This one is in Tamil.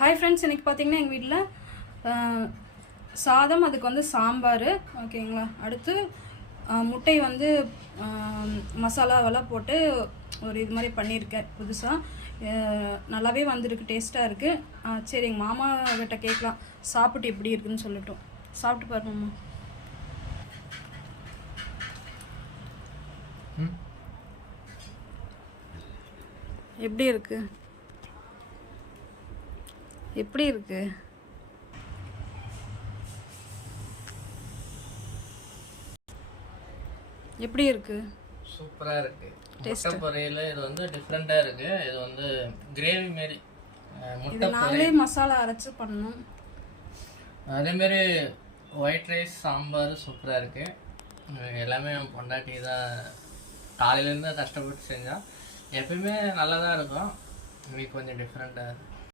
ஹாய் ஃப்ரெண்ட்ஸ், இன்றைக்கி பார்த்தீங்கன்னா எங்கள் வீட்டில் சாதம், அதுக்கு வந்து சாம்பார், ஓகேங்களா. அடுத்து முட்டை வந்து மசாலாவெல்லாம் போட்டு ஒரு இது மாதிரி பண்ணியிருக்கேன் புதுசாக. நல்லாவே வந்திருக்கு, டேஸ்ட்டாக இருக்குது. சரி, எங்கள் மாமா கிட்ட கேட்கலாம் சாப்பிட்டு எப்படி இருக்குதுன்னு சொல்லட்டும். சாப்பிட்டு பாருங்கம்மா. எப்படி இருக்கு? எப்படி இருக்கு? எப்படி இருக்கு? சூப்பரா இருக்கு. முட்டை பொரியல் இது வந்து டிஃப்ரெண்டா இருக்கு. இது வந்து கிரேவி மாதிரி முட்டை நாங்களே மசாலா அரைச்சு பண்ணோம். அதே மாதிரி ஒயிட் ரைஸ், சாம்பார் சூப்பரா இருக்கு. எல்லாமே பொண்டாட்டி தான் காலையிலேருந்து கஷ்டப்பட்டு செஞ்சா. எப்பயுமே நல்லா தான் இருக்கும். இன்னைக்கு கொஞ்சம் டிஃப்ரெண்டாக